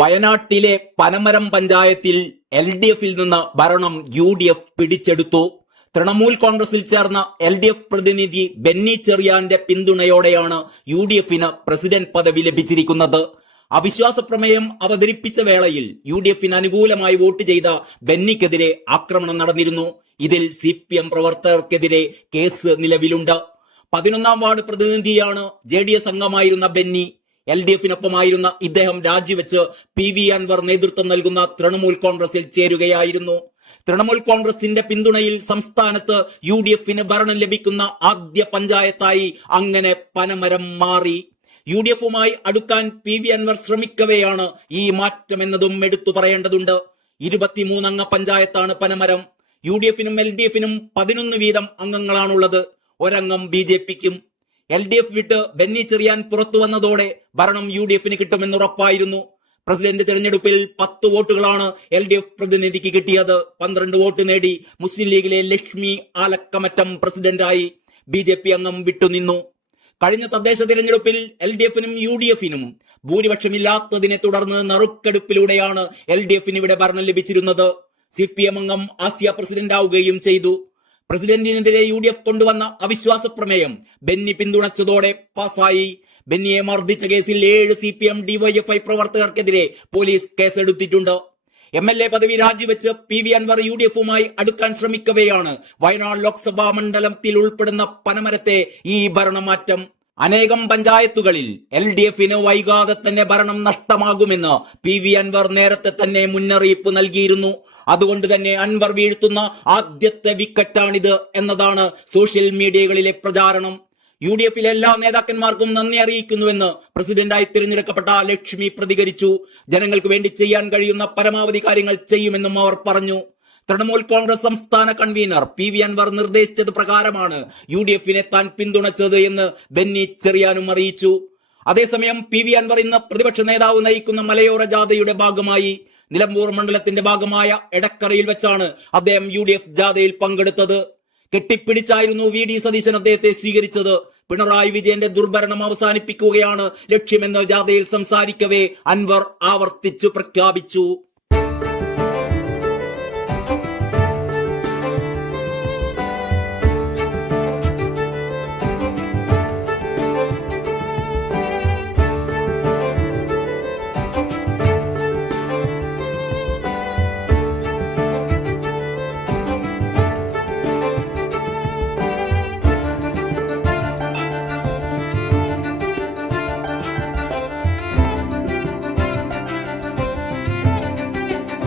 വയനാട്ടിലെ പനമരം പഞ്ചായത്തിൽ L D എഫിൽ നിന്ന് ഭരണം യു ഡി എഫ് പിടിച്ചെടുത്തു. തൃണമൂൽ കോൺഗ്രസിൽ ചേർന്ന എൽ ഡി എഫ് പ്രതിനിധി ബെന്നി ചെറിയാന്റെ പിന്തുണയോടെയാണ് യു ഡി എഫിന് പ്രസിഡന്റ് പദവി ലഭിച്ചിരിക്കുന്നത്. അവിശ്വാസ പ്രമേയം അവതരിപ്പിച്ച വേളയിൽ യു ഡി എഫിന് അനുകൂലമായി വോട്ട് ചെയ്ത ബെന്നിക്കെതിരെ ആക്രമണം നടന്നിരുന്നു. ഇതിൽ സി പി എം പ്രവർത്തകർക്കെതിരെ കേസ് നിലവിലുണ്ട്. പതിനൊന്നാം വാർഡ് പ്രതിനിധിയാണ് ജെ ഡി എസ് അംഗമായിരുന്ന ബെന്നി. എൽ ഡി എഫിനൊപ്പമായിരുന്ന ഇദ്ദേഹം രാജിവെച്ച് പി വി അൻവർ നേതൃത്വം നൽകുന്ന തൃണമൂൽ കോൺഗ്രസിൽ ചേരുകയായിരുന്നു. തൃണമൂൽ കോൺഗ്രസിന്റെ പിന്തുണയിൽ സംസ്ഥാനത്ത് യു ഡി എഫിന് ഭരണം ലഭിക്കുന്ന ആദ്യ പഞ്ചായത്തായി അങ്ങനെ പനമരം മാറി. യു ഡി എഫുമായി അടുക്കാൻ പി വി അൻവർ ശ്രമിക്കവെയാണ് ഈ മാറ്റം എന്നതും എടുത്തു പറയേണ്ടതുണ്ട്. ഇരുപത്തിമൂന്നംഗ പഞ്ചായത്താണ് പനമരം. യു ഡി എഫിനും എൽ ഡി എഫിനും പതിനൊന്ന് വീതം അംഗങ്ങളാണുള്ളത്. ഒരംഗം ബി ജെ പിക്കും എൽ ഡി എഫ് വിട്ട് ബെന്നി ചെറിയാൻ പുറത്തു വന്നതോടെ ഭരണം യു ഡി എഫിന് കിട്ടുമെന്ന് ഉറപ്പായിരുന്നു. പ്രസിഡന്റ് തെരഞ്ഞെടുപ്പിൽ പത്ത് വോട്ടുകളാണ് എൽ ഡി എഫ് പ്രതിനിധിക്ക് കിട്ടിയത്. പന്ത്രണ്ട് വോട്ട് നേടി മുസ്ലിം ലീഗിലെ ലക്ഷ്മി ആലക്കമറ്റം പ്രസിഡന്റായി ബി ജെ പി അംഗം വിട്ടുനിന്നു. കഴിഞ്ഞ തദ്ദേശ തിരഞ്ഞെടുപ്പിൽ എൽ ഡി എഫിനും യു ഡി എഫിനും ഭൂരിപക്ഷമില്ലാത്തതിനെ തുടർന്ന് നറുക്കെടുപ്പിലൂടെയാണ് എൽ ഡി എഫിന് ഇവിടെ ഭരണം ലഭിച്ചിരുന്നത്. സി പി എം അംഗം ആസിയ പ്രസിഡന്റാവുകയും ചെയ്തു. പ്രസിഡന്റിനെതിരെ യു ഡി എഫ് കൊണ്ടുവന്ന അവിശ്വാസ പ്രമേയം ബെന്നി പിന്തുണച്ചതോടെ പാസായി ബെന്നിയെ മർദ്ദിച്ച കേസിൽ ഏഴ് സി പി എം ഡിവൈഎഫ്ഐ പ്രവർത്തകർക്കെതിരെ പോലീസ് കേസെടുത്തിട്ടുണ്ട്. എം എൽ എ പദവി രാജിവെച്ച് P V Anvar U D എഫുമായി അടുക്കാൻ ശ്രമിക്കവെയാണ് വയനാട് ലോക്സഭാ മണ്ഡലത്തിൽ ഉൾപ്പെടുന്ന പനമരത്തെ ഈ ഭരണമാറ്റം. അനേകം പഞ്ചായത്തുകളിൽ എൽ ഡി എഫിന് വൈകാതെ തന്നെ ഭരണം നഷ്ടമാകുമെന്ന് പി വി അൻവർ നേരത്തെ തന്നെ മുന്നറിയിപ്പ് നൽകിയിരുന്നു. അതുകൊണ്ട് തന്നെ അൻവർ വീഴ്ത്തുന്ന ആദ്യത്തെ വിക്കറ്റാണിത് എന്നതാണ് സോഷ്യൽ മീഡിയകളിലെ പ്രചാരണം. യു ഡി എഫിലെ എല്ലാ നേതാക്കന്മാർക്കും നന്ദി അറിയിക്കുന്നുവെന്ന് പ്രസിഡന്റായി തിരഞ്ഞെടുക്കപ്പെട്ട ലക്ഷ്മി പ്രതികരിച്ചു. ജനങ്ങൾക്ക് വേണ്ടി ചെയ്യാൻ കഴിയുന്ന പരമാവധി കാര്യങ്ങൾ ചെയ്യുമെന്നും അവർ പറഞ്ഞു. തൃണമൂൽ കോൺഗ്രസ് സംസ്ഥാന കൺവീനർ പി വി അൻവർ നിർദ്ദേശിച്ചത് പ്രകാരമാണ് യു ഡി എഫിനെ താൻ പിന്തുണച്ചത് എന്ന് ബെന്നി ചെറിയാനും അറിയിച്ചു. അതേസമയം പി വി അൻവർ ഇന്ന് പ്രതിപക്ഷ നേതാവ് നയിക്കുന്ന മലയോര ജാഥയുടെ ഭാഗമായി. നിലമ്പൂർ മണ്ഡലത്തിന്റെ ഭാഗമായ എടക്കരയിൽ വെച്ചാണ് അദ്ദേഹം യു ഡി എഫ് ജാഥയിൽ പങ്കെടുത്തത്. കെട്ടിപ്പിടിച്ചായിരുന്നു വി ഡി സതീശൻ അദ്ദേഹത്തെ സ്വീകരിച്ചത്. പിണറായി വിജയന്റെ ദുർഭരണം അവസാനിപ്പിക്കുകയാണ് ലക്ഷ്യമെന്ന് ജാഥയിൽ സംസാരിക്കവേ അൻവർ ആവർത്തിച്ചു പ്രഖ്യാപിച്ചു.